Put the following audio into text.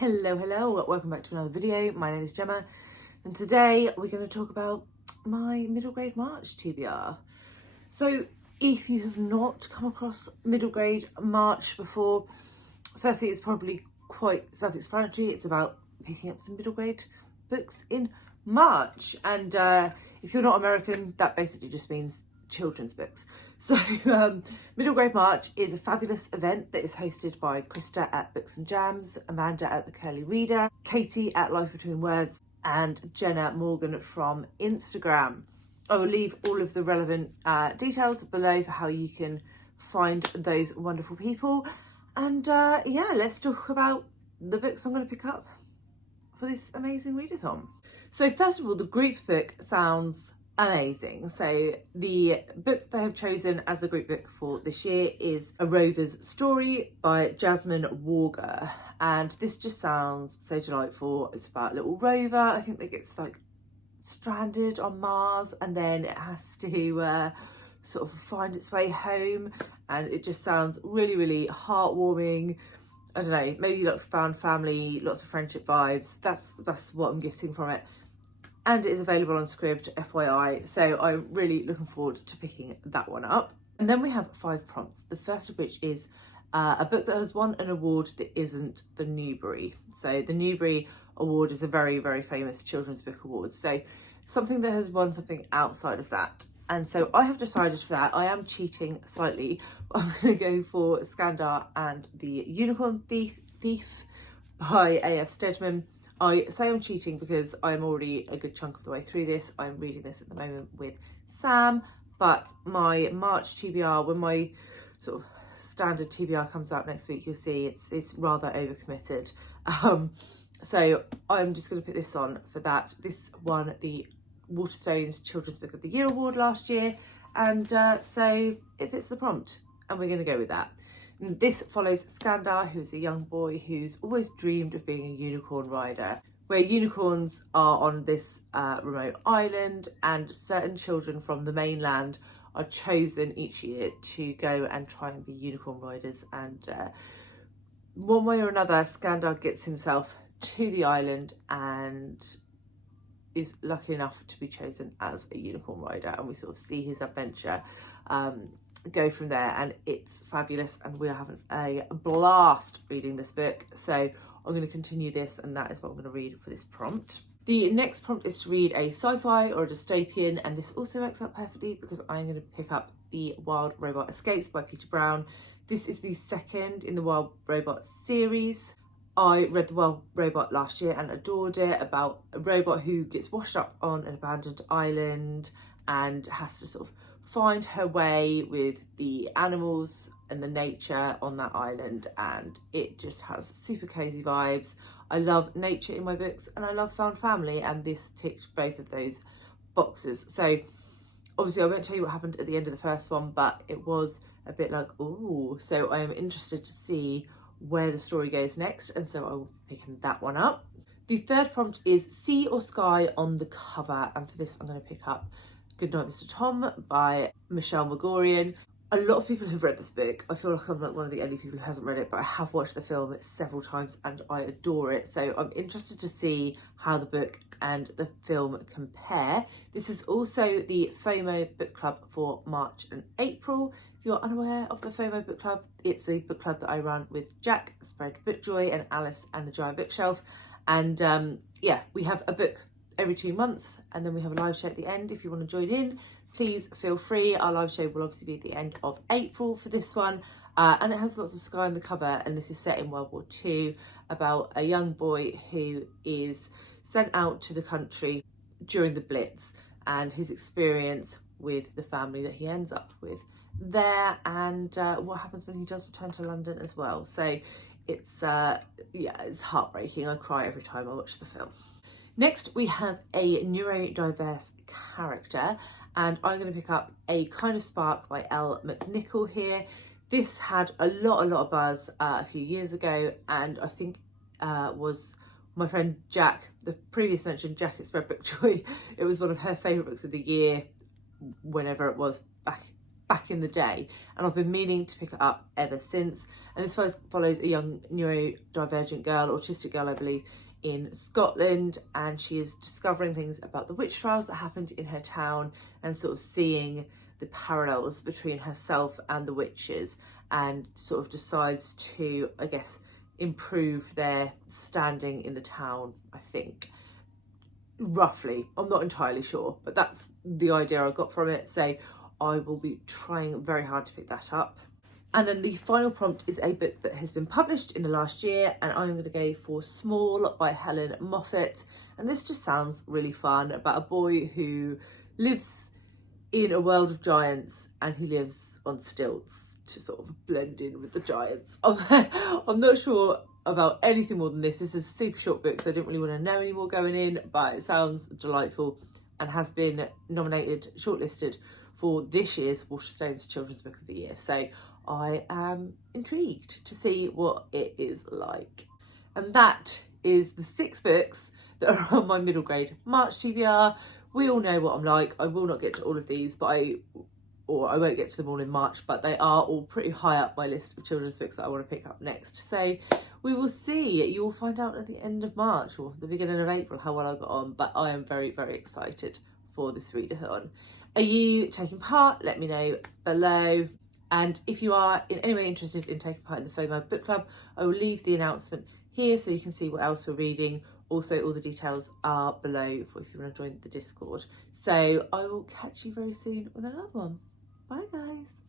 Hello, welcome back to another video. My name is Gemma and today we're going to talk about my middle grade March TBR. So if you have not come across middle grade March before, firstly it's probably quite self-explanatory. It's about picking up some middle grade books in March, and if you're not American, that basically just means children's books. So Middle Grade March is a fabulous event that is hosted by Krista at Books and Jams, Amanda at The Curly Reader, Katie at Life Between Words, and Jenna Morgan from Instagram. I will leave all of the relevant details below for how you can find those wonderful people. And yeah, let's talk about the books I'm going to pick up for this amazing readathon. So first of all, the group book sounds amazing. So the book they have chosen as the group book for this year is A Rover's Story by Jasmine Warga, and this just sounds so delightful. It's about a little rover, I think, that gets like stranded on Mars, and then it has to sort of find its way home, and it just sounds really heartwarming. I don't know, maybe like found family, lots of friendship vibes. That's what I'm getting from it. And it is available on Scribd, FYI, so I'm really looking forward to picking that one up. And then we have 5 prompts, the first of which is a book that has won an award that isn't the Newbery. So the Newbery Award is a very famous children's book award, so something that has won something outside of that. And so I have decided for that, I am cheating slightly, but I'm going to go for Skandar and the Unicorn Thief by A.F. Steadman. I say I'm cheating because I'm already a good chunk of the way through this. I'm reading this at the moment with Sam, but my March TBR, when my sort of standard TBR comes out next week, you'll see it's rather overcommitted. So I'm just going to put this on for that. This won the Waterstones Children's Book of the Year Award last year, and so it fits the prompt, and we're going to go with that. This follows Skandar, who's a young boy who's always dreamed of being a unicorn rider, where unicorns are on this remote island, and certain children from the mainland are chosen each year to go and try and be unicorn riders. And one way or another, Skandar gets himself to the island and is lucky enough to be chosen as a unicorn rider, and we sort of see his adventure go from there, and it's fabulous, and we are having a blast reading this book. So I'm going to continue this, and that is what I'm going to read for this prompt. The next prompt is to read a sci-fi or a dystopian, and this also works out perfectly because I'm going to pick up The Wild Robot Escapes by Peter Brown. This is the second in the Wild Robot series. I read The Wild Robot last year and adored it, about a robot who gets washed up on an abandoned island and has to sort of find her way with the animals and the nature on that island, and it just has super cozy vibes. I love nature in my books, and I love found family, and this ticked both of those boxes. So obviously I won't tell you what happened at the end of the first one, but it was a bit like, ooh, so I am interested to see where the story goes next, and so I will be picking that one up. The third prompt is Sea or Sky on the Cover, and for this I'm going to pick up Goodnight, Mr. Tom by Michelle Magorian. A lot of people have read this book. I feel like I'm like one of the only people who hasn't read it, but I have watched the film several times and I adore it. So I'm interested to see how the book and the film compare. This is also the FOMO Book Club for March and April. If you're unaware of the FOMO Book Club, it's a book club that I run with Jack, Spread Bookjoy, and Alice and the Giant Bookshelf. And yeah, we have a book every 2 months, and then we have a live show at the end. If you want to join in, please feel free. Our live show will obviously be at the end of April for this one, and it has lots of sky on the cover, and this is set in World War II, about a young boy who is sent out to the country during the Blitz and his experience with the family that he ends up with there, and what happens when he does return to London as well. So it's yeah, it's heartbreaking. I cry every time I watch the film. Next, we have a neurodiverse character, and I'm going to pick up A Kind of Spark by Elle McNicoll here. This had a lot of buzz a few years ago, and I think was my friend Jack, the previous mentioned Jack at Spread Bookjoy. It was one of her favourite books of the year, whenever it was, back back in the day, and I've been meaning to pick it up ever since. And this follows a young neurodivergent girl, autistic girl I believe, in Scotland, and she is discovering things about the witch trials that happened in her town and sort of seeing the parallels between herself and the witches, and sort of decides to, I guess, improve their standing in the town, I think. Roughly, I'm not entirely sure, but that's the idea I got from it, so I will be trying very hard to pick that up. And then the final prompt is a book that has been published in the last year, and I'm going to go for Small by Helen Moffatt. And this just sounds really fun, about a boy who lives in a world of giants and he lives on stilts to sort of blend in with the giants. I'm not sure about anything more than this. This is a super short book, so I didn't really want to know any more going in, but it sounds delightful and has been nominated, shortlisted for this year's Waterstones Children's Book of the Year. So I am intrigued to see what it is like. And that is the 6 books that are on my middle grade March TBR. We all know what I'm like. I will not get to all of these, but I won't get to them all in March, but they are all pretty high up my list of children's books that I want to pick up next. So we will see. You will find out at the end of March or the beginning of April how well I got on, but I am very, very excited for this readathon. Are you taking part? Let me know below. And if you are in any way interested in taking part in the FOMO Book Club, I will leave the announcement here so you can see what else we're reading. Also, all the details are below for if you want to join the Discord. So I will catch you very soon with another one. Bye, guys.